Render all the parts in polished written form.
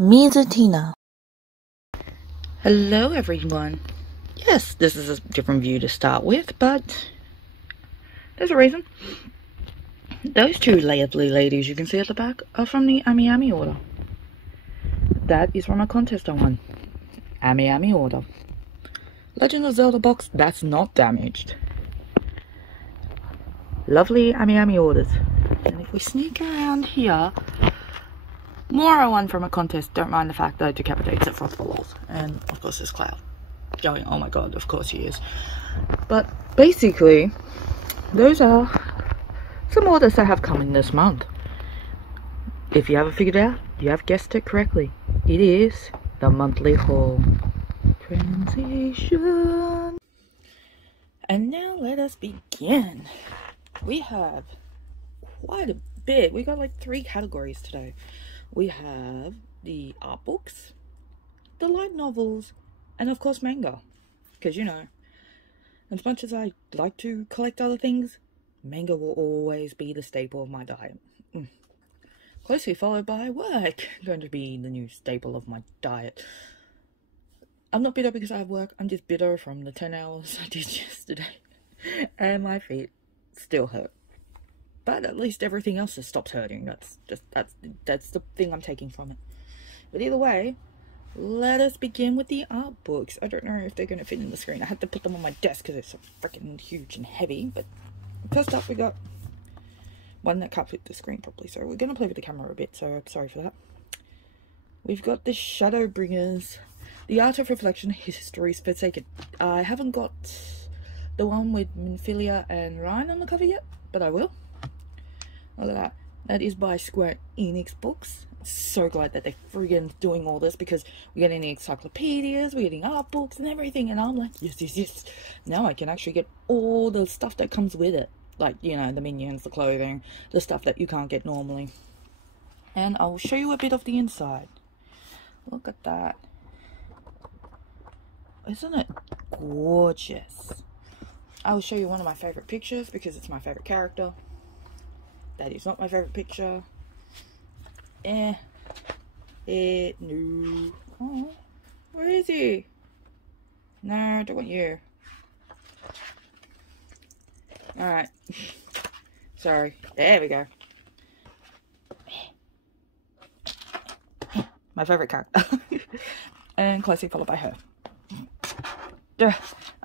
Mizutina. Hello everyone. Yes, this is a different view to start with, but there's a reason. Those two lovely ladies you can see at the back are from the Ami order. That is from a contest I won. Ami order. Legend of Zelda box that's not damaged. Lovely Ami orders. And if we sneak around here, more I won from a contest. Don't mind the fact that I decapitated it for balls. And of course there's Cloud going, oh my god, of course he is. But basically, those are some orders that have come in this month. If you haven't figured it out, you have guessed it correctly. It is the monthly haul. Transition. And now let us begin. We have quite a bit. We got like 3 categories today. We have the art books, the light novels, and of course manga. Because you know, as much as I like to collect other things, manga will always be the staple of my diet. Closely followed by work, going to be the new staple of my diet. I'm not bitter because I have work, I'm just bitter from the 10 hours I did yesterday. And my feet still hurt. But at least everything else has stopped hurting. That's the thing I'm taking from it. But either way, let us begin with the art books. I don't know if they're going to fit in the screen. I had to put them on my desk because they're so freaking huge and heavy. But first up, we got one that can't fit the screen properly. So we're going to play with the camera a bit. So I'm sorry for that. We've got the Shadowbringers, the Art of Reflection, Histories Forsaken. I haven't got the one with Minfilia and Ryan on the cover yet, but I will. Look at that. That is by Square Enix Books. So glad that they're friggin' doing all this because we're getting the encyclopedias, we're getting art books and everything, and I'm like, yes. Now I can actually get all the stuff that comes with it. Like, you know, the minions, the clothing, the stuff that you can't get normally. And I'll show you a bit of the inside. Look at that. Isn't it gorgeous? I will show you one of my favorite pictures because it's my favorite character. That is not my favorite picture. No. Oh, where is he? No, I don't want you. Alright. Sorry. There we go. My favorite character. And closely followed by her.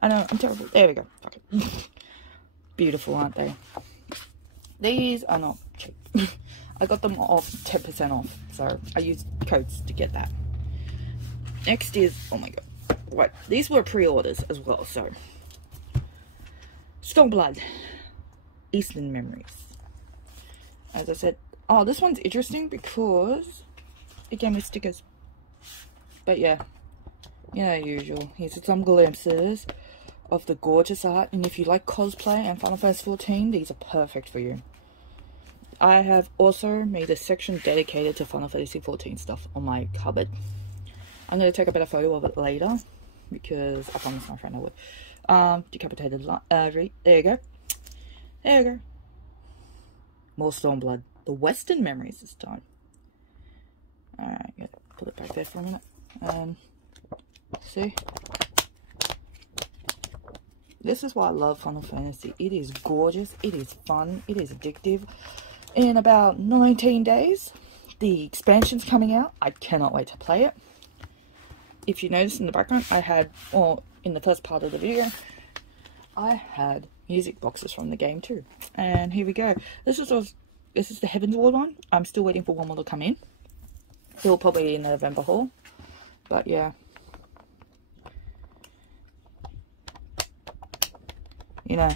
I know, I'm terrible. There we go. Okay. Beautiful, aren't they? These are not cheap. I got them off 10% off, so I used codes to get that. Next is, oh my god, right, these were pre-orders as well, so Stormblood, Eastern Memories. As I said, oh, this one's interesting because it came with stickers. But yeah, you know, usual. Here's some glimpses of the gorgeous art, and if you like cosplay and Final Fantasy XIV, these are perfect for you. I have also made a section dedicated to Final Fantasy XIV stuff on my cupboard. I'm going to take a better photo of it later because I promised my friend I would. Decapitated there you go. There you go. More Stormblood. The Western Memories this time. Alright, gotta put it back there for a minute. See? This is why I love Final Fantasy. It is gorgeous, it is fun, it is addictive. In about 19 days, the expansion's coming out. I cannot wait to play it. If you notice in the background, I had, or in the first part of the video, I had music boxes from the game too. And here we go. This is the Heavensward one. I'm still waiting for one more to come in. It'll probably be in the November haul. But yeah. You know,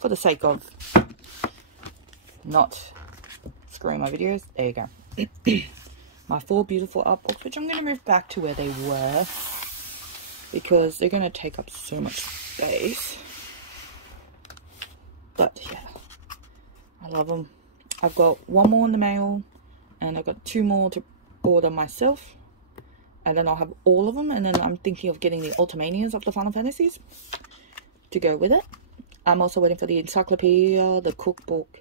for the sake of not screwing my videos, there you go. My 4 beautiful art books, which I'm going to move back to where they were because they're going to take up so much space. But yeah, I love them. I've got 1 more in the mail and I've got 2 more to order myself, and then I'll have all of them, and then I'm thinking of getting the Ultimanias of the Final Fantasies to go with it. I'm also waiting for the encyclopedia, the cookbook,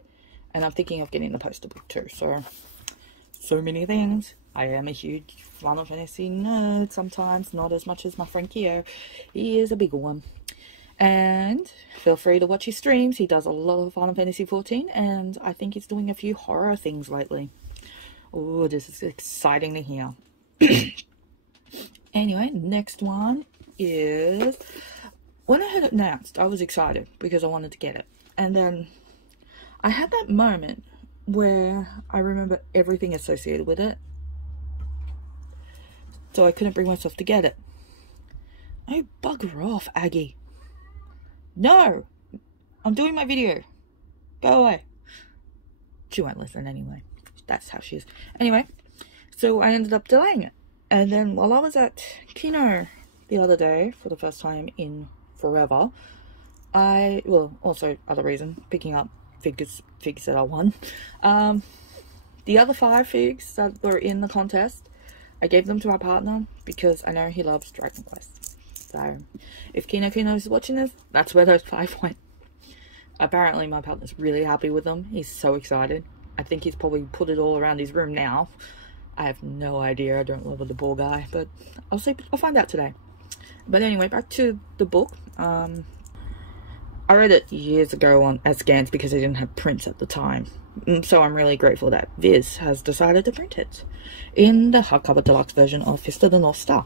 and I'm thinking of getting the poster book too. So many things. I am a huge Final Fantasy nerd sometimes, not as much as my friend Kyo. He is a bigger one. And feel free to watch his streams. He does a lot of Final Fantasy XIV, and I think he's doing a few horror things lately. Oh, this is exciting to hear. Anyway, next one is... When I had it announced, I was excited because I wanted to get it. And then I had that moment where I remember everything associated with it. So I couldn't bring myself to get it. Oh, bugger off, Aggie. No! I'm doing my video. Go away. She won't listen anyway. That's how she is. Anyway, so I ended up delaying it. And then while I was at Kino the other day, for the first time in forever, well, also other reason, picking up figs that I won. The other 5 figs that were in the contest, I gave them to my partner because I know he loves Dragon Quest. So if Kino is watching this, that's where those 5 went. Apparently my partner's really happy with them. He's so excited. I think he's probably put it all around his room now. I have no idea. I don't live with the poor guy, but I'll find out today. But anyway, back to the book. I read it years ago on Gans because I didn't have prints at the time. So I'm really grateful that Viz has decided to print it in the hardcover deluxe version of Fist of the North Star.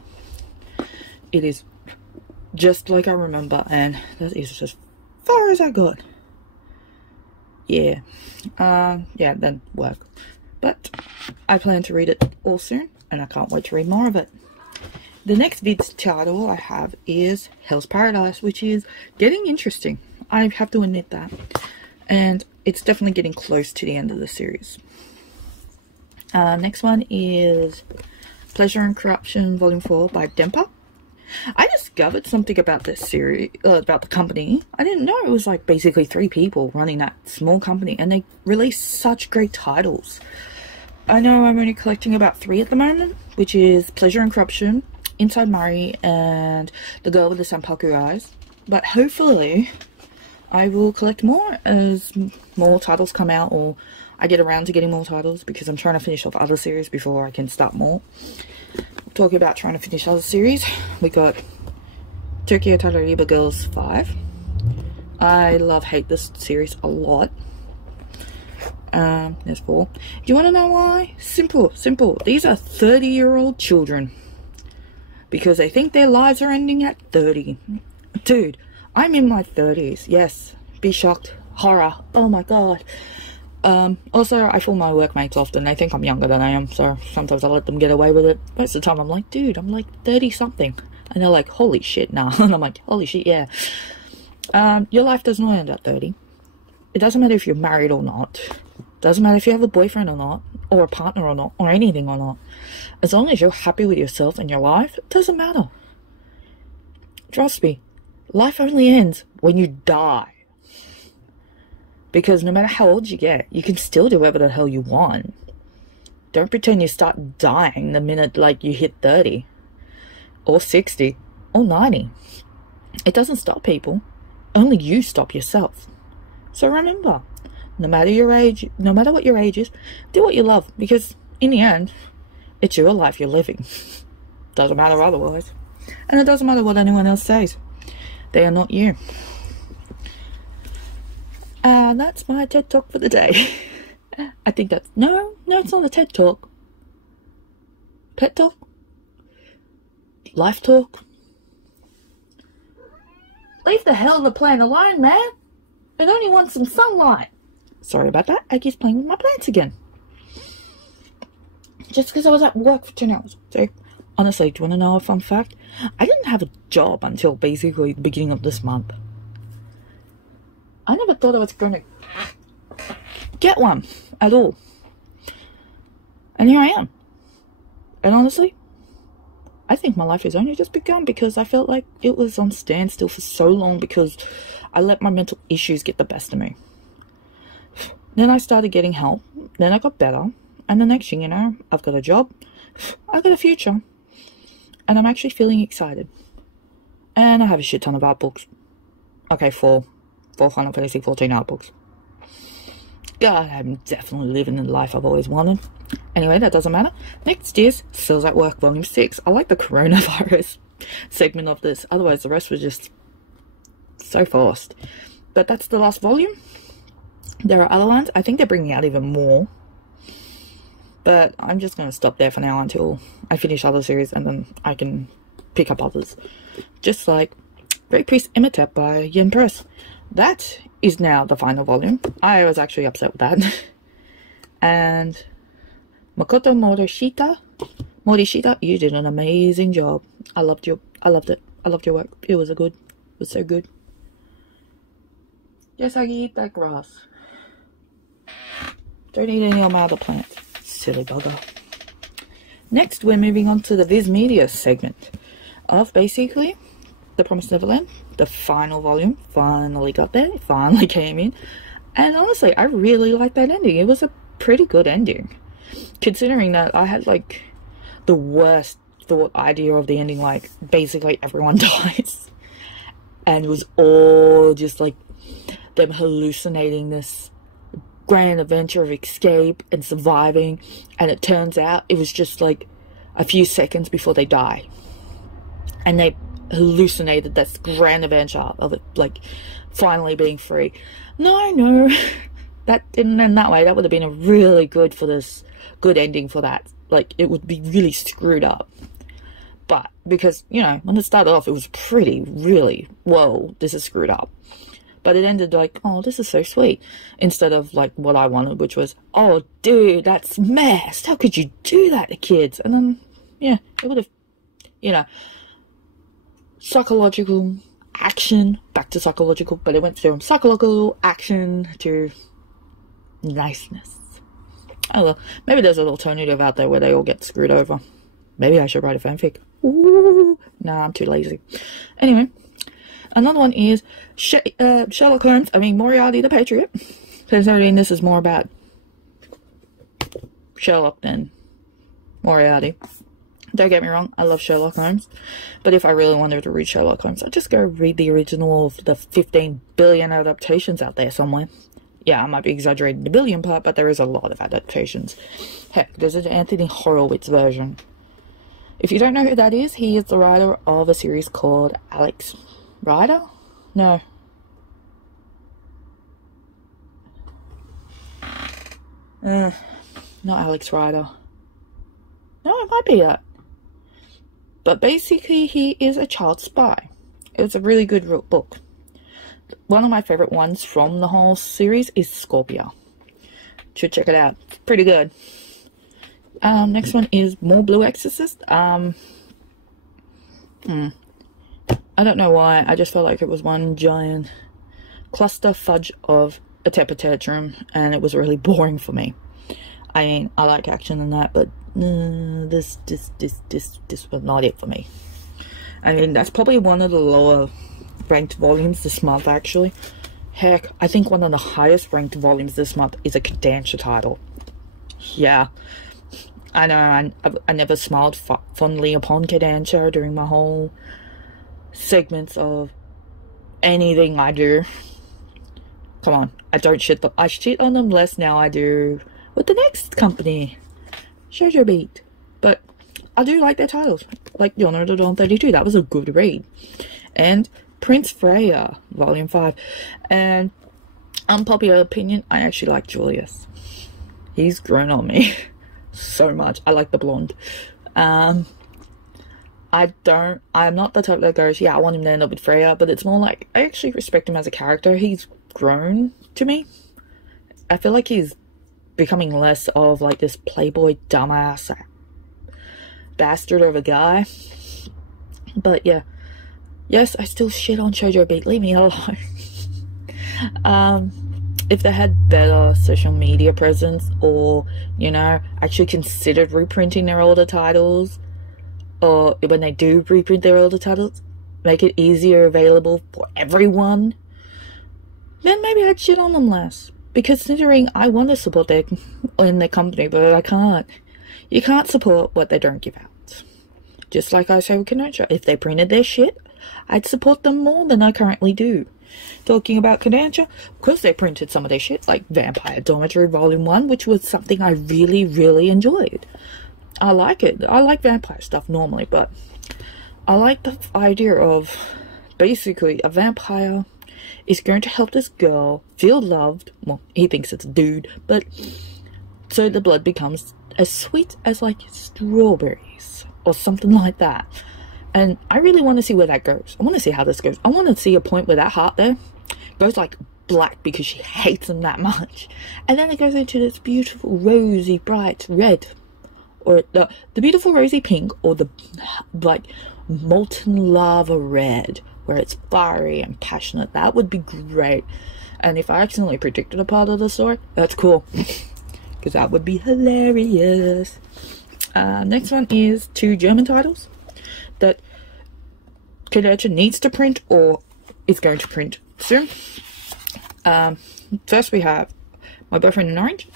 It is just like I remember, and that is as far as I got. Yeah. Yeah, then work. But I plan to read it all soon, and I can't wait to read more of it. The next vid's title I have is Hell's Paradise, which is getting interesting. I have to admit that. And it's definitely getting close to the end of the series. Next one is Pleasure and Corruption Volume 4 by Dempa. I discovered something about this series, about the company. I didn't know it was like basically 3 people running that small company, and they release such great titles. I know I'm only collecting about 3 at the moment, which is Pleasure and Corruption, Inside Mari, and The Girl with the Sanpaku Eyes. But hopefully I will collect more as more titles come out, or I get around to getting more titles, because I'm trying to finish off other series before I can start more. Talking about trying to finish other series, we got Tokyo Tarariba Girls 5. I hate this series a lot. There's 4. Do you want to know why? Simple. These are 30-year-old children because they think their lives are ending at 30. Dude, I'm in my 30s. Yes, be shocked. Horror. Oh my god. Also, I fool my workmates often. They think I'm younger than I am, so sometimes I let them get away with it. Most of the time I'm like, dude, I'm like 30 something, and they're like, holy shit, nah. And I'm like, holy shit, yeah. Your life does not end at 30. It doesn't matter if you're married or not. Doesn't matter if you have a boyfriend or not, or a partner or not, or anything or not. As long as you're happy with yourself and your life, it doesn't matter. Trust me, life only ends when you die. Because no matter how old you get, you can still do whatever the hell you want. Don't pretend you start dying the minute like you hit 30 or 60 or 90. It doesn't stop people. Only you stop yourself. So remember, no matter your age, no matter what your age is, do what you love, because in the end, it's your life you're living. Doesn't matter otherwise. And it doesn't matter what anyone else says. They are not you. That's my TED Talk for the day. I think that's... No, it's not a TED Talk. Pet Talk? Life Talk? Leave the hell of the plant alone, man. It only wants some sunlight. Sorry about that. Aggie's playing with my plants again. Just because I was at work for 10 hours. So, honestly, do you want to know a fun fact? I didn't have a job until basically the beginning of this month. I never thought I was going to get one at all. And here I am. And honestly, I think my life has only just begun, because I felt like it was on standstill for so long because I let my mental issues get the best of me. Then I started getting help. Then I got better. And the next thing you know, I've got a job. I've got a future. And I'm actually feeling excited. And I have a shit ton of art books. Okay, 4 Final Fantasy 14 art books. God, I'm definitely living the life I've always wanted. Anyway, that doesn't matter. Next is Cells at Work Volume 6. I like the coronavirus segment of this. Otherwise, the rest was just so fast. But that's the last volume. There are other ones. I think they're bringing out even more. But I'm just going to stop there for now until I finish other series, and then I can pick up others. Just like Great Priest Imitate by Yen Press. That is now the final volume. I was actually upset with that. And Makoto Morishita, you did an amazing job. I loved it. I loved your work. It was so good. Yes, I eat that grass. Don't eat any of my other plants. Silly bugger. Next, we're moving on to the Viz Media segment of basically The Promised Neverland. The final volume finally got there. It finally came in. And honestly, I really liked that ending. It was a pretty good ending. Considering that I had like the worst thought idea of the ending, like basically everyone dies. And it was all just like them hallucinating this grand adventure of escape and surviving, and it turns out it was just like a few seconds before they die, and they hallucinated this grand adventure of it like finally being free. No, that didn't end that way. That would have been a really good ending for that. Like, it would be really screwed up. But because, you know, when it started off, it was really, whoa, this is screwed up. But it ended like, oh, this is so sweet. Instead of like what I wanted, which was, oh, dude, that's messed. How could you do that to kids? And then, yeah, it would have, you know, psychological action, back to psychological, but it went from psychological action to niceness. Oh well, maybe there's an alternative out there where they all get screwed over. Maybe I should write a fanfic. Ooh, nah, I'm too lazy. Anyway. Another one is Sherlock Holmes, Moriarty the Patriot. Considering this is more about Sherlock than Moriarty. Don't get me wrong, I love Sherlock Holmes. But if I really wanted to read Sherlock Holmes, I'd just go read the original of the 15 billion adaptations out there somewhere. Yeah, I might be exaggerating the billion part, but there is a lot of adaptations. Heck, there's an Anthony Horowitz version. If you don't know who that is, he is the writer of a series called Alex Rider? No. Not Alex Rider. No, it might be that. But basically, he is a child spy. It's a really good book. One of my favorite ones from the whole series is Scorpia. Should check it out. It's pretty good. Next one is more Blue Exorcist. I don't know why, I just felt like it was one giant cluster fudge of a temper tantrum, and it was really boring for me. I mean, I like action and that, but this was not it for me. I mean, that's probably one of the lower ranked volumes this month, actually. Heck, I think one of the highest ranked volumes this month is a Kodansha title. Yeah, I know, I never smiled fondly upon Kodansha during my whole segments of anything I do. Come on, I don't shit them. I shit on them less now I do with the next company, Shoujo Beat. But I do like their titles, like Yonah the Dawn 32. That was a good read. And Prince Freya, Volume 5. And unpopular opinion, I actually like Julius. He's grown on me so much. I like the blonde. I'm not the type that goes, yeah, I want him to end up with Freya, but it's more like, I actually respect him as a character. He's grown to me. I feel like he's becoming less of like this playboy dumbass bastard of a guy. But yeah, yes, I still shit on Shoujo Beat, leave me alone. If they had better social media presence, or, you know, actually considered reprinting their older titles, or when they do reprint their older titles, make it easier available for everyone, then maybe I'd shit on them less. Because considering I want to support their company, but I can't. You can't support what they don't give out. Just like I say with Kodansha, if they printed their shit, I'd support them more than I currently do. talking about Kodansha, of course they printed some of their shit, like Vampire Dormitory Volume 1, which was something I really, really enjoyed. I like it. I like vampire stuff normally, but I like the idea of basically a vampire is going to help this girl feel loved. Well, he thinks it's a dude, but so the blood becomes as sweet as like strawberries or something like that. And I really want to see where that goes. I want to see how this goes. I want to see a point where that heart there goes like black because she hates him that much, and then it goes into this beautiful rosy bright red, or the beautiful rosy pink, or the like molten lava red, where it's fiery and passionate. That would be great. And if I accidentally predicted a part of the story, that's cool, because that would be hilarious. Next one is 2 German titles that Kodansha needs to print or is going to print soon. First we have My Boyfriend in Orange.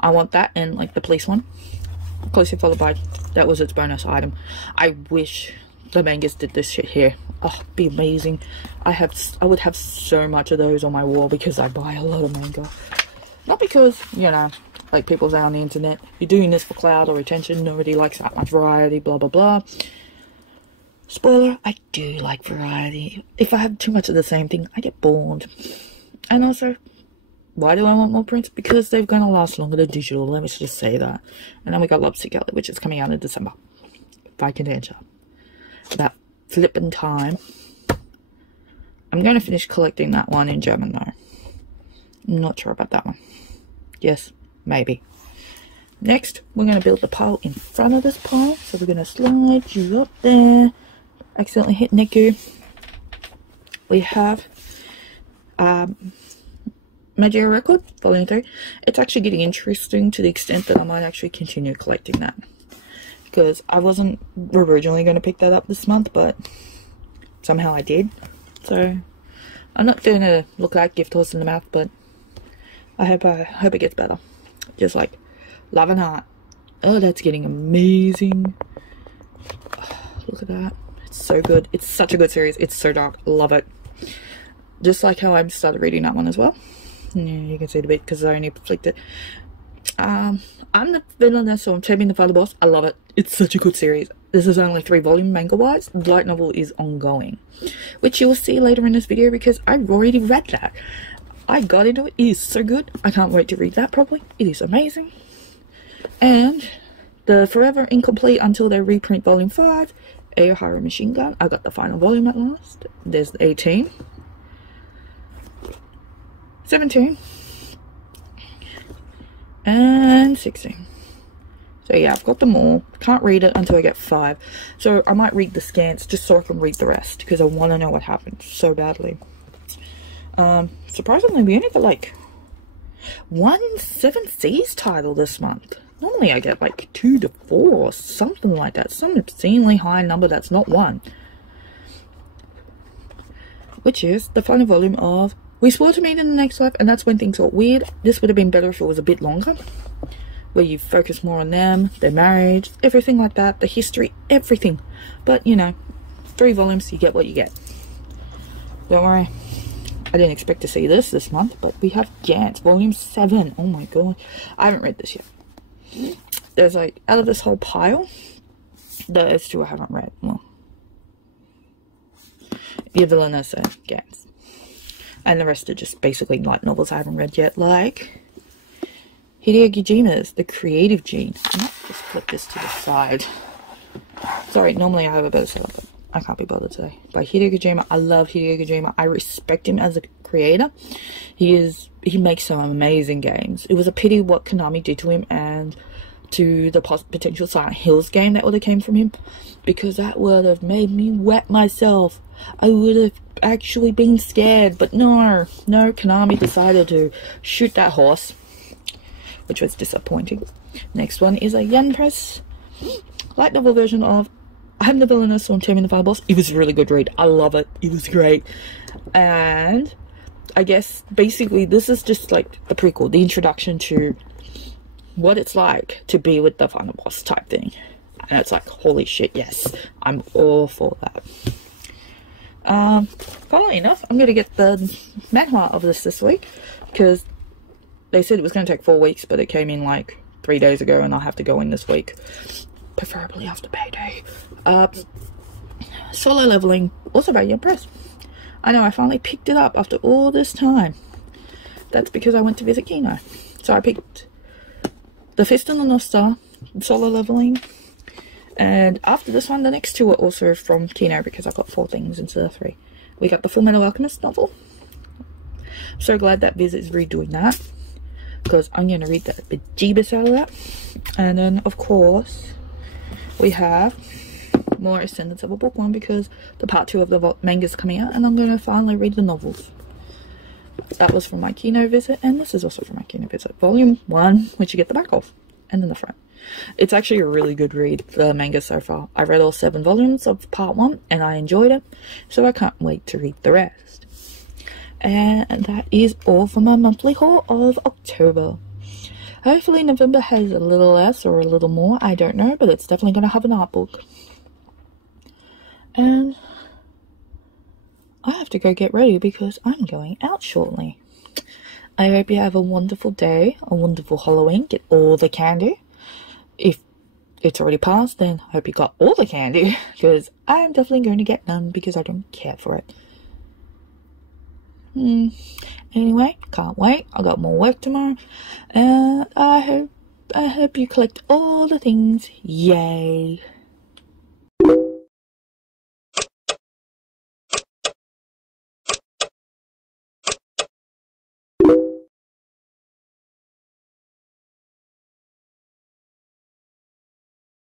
I want that, and like the police one, closely followed by that was its bonus item. I wish the mangas did this shit here. Oh, it'd be amazing. I would have so much of those on my wall because I buy a lot of manga. Not because, you know, like people say on the internet, you're doing this for clout or attention, nobody likes that much variety, blah blah blah. Spoiler, I do like variety. If I have too much of the same thing, I get bored. And also, why do I want more prints? Because they're going to last longer than digital, let me just say that. And then we got Lobster Galley, which is coming out in December by Kodansha. That flippin' time. I'm going to finish collecting that one in German though. I'm not sure about that one. Yes, maybe. Next, we're going to build the pile in front of this pile. So we're going to slide you up there. Accidentally hit Neku. We have Magia Record, Volume 3. It's actually getting interesting to the extent that I might actually continue collecting that. Because I wasn't originally going to pick that up this month, but somehow I did. So, I'm not going to look like gift horse in the mouth, but I hope it gets better. Just like Love and Heart. Oh, that's getting amazing. Oh, look at that. It's so good. It's such a good series. It's so dark. Love it. Just like how I started reading that one as well. Yeah, you can see the bit because I only flicked it. I'm the Villainess, so I'm Taming the Father Boss. I love it. It's such a good series. This is only 3 volume manga wise. The light novel is ongoing, which you'll see later in this video because I've already read that. I got into it. It is so good. I can't wait to read that properly. It is amazing. And the Forever Incomplete Until They Reprint Volume 5, Aohara Machine Gun. I got the final volume at last. There's 18. 17. And 16. So yeah, I've got them all. Can't read it until I get 5. So I might read the scans just so I can read the rest. Because I want to know what happened so badly. Surprisingly, we only got like 1 7 Seas title this month. Normally I get like 2 to 4 or something like that. Some obscenely high number that's not 1. Which is the final volume of We Swore to Meet in the Next Life, and that's when things got weird. This would have been better if it was a bit longer. Where you focus more on them, their marriage, everything like that, the history, everything. But, you know, 3 volumes, you get what you get. Don't worry. I didn't expect to see this month, but we have Gans, Volume 7. Oh my god. I haven't read this yet. There's like, out of this whole pile, there's 2 I haven't read. Well, Villainess and Gans. And the rest are just basically light novels I haven't read yet, like Hideo Kojima's The Creative Gene. I might just put this to the side. Sorry, normally I have a better setup, but I can't be bothered today. By Hideo Kojima. I love Hideo Kojima. I respect him as a creator. He makes some amazing games. It was a pity what Konami did to him and to the potential Silent Hills game that would have came from him, because that would have made me wet myself. I would have actually been scared, but no, Konami decided to shoot that horse, which was disappointing. Next one is a Yen Press light novel version of I'm the Villainess, so I'm Taming the Father Boss. It was a really good read. I love it. It was great. And I guess basically this is just like the prequel, the introduction to what it's like to be with the final boss type thing. And it's like, holy shit, yes, I'm all for that. Funnily enough, I'm going to get the manhwa of this week, because they said it was going to take 4 weeks, but it came in like 3 days ago, and I'll have to go in this week, preferably after payday. Solo Leveling, also by Young Press. I know, I finally picked it up after all this time. That's because I went to visit Kino. So I picked The Fist and the North Star, Solo Leveling, and after this one, the next two are also from Kino, because I got 4 things instead of 3. We got the Full Metal Alchemist novel. I'm so glad that Viz is redoing that, because I'm going to read the bejeebus out of that. And then, of course, we have more Ascendance of a Book 1, because the part 2 of the manga's coming out, and I'm going to finally read the novels. That was from my Kino visit, and this is also from my Kino visit. Volume 1, which you get the back of, and then the front. It's actually a really good read, the manga so far. I read all 7 volumes of part 1, and I enjoyed it, so I can't wait to read the rest. And that is all for my monthly haul of October. Hopefully November has a little less or a little more, I don't know, but it's definitely going to have an art book. And I have to go get ready because I'm going out shortly. I hope you have a wonderful day, a wonderful Halloween, get all the candy. If it's already passed, then I hope you got all the candy, because I'm definitely going to get none because I don't care for it. Anyway, can't wait. I got more work tomorrow, and I hope you collect all the things. Yay!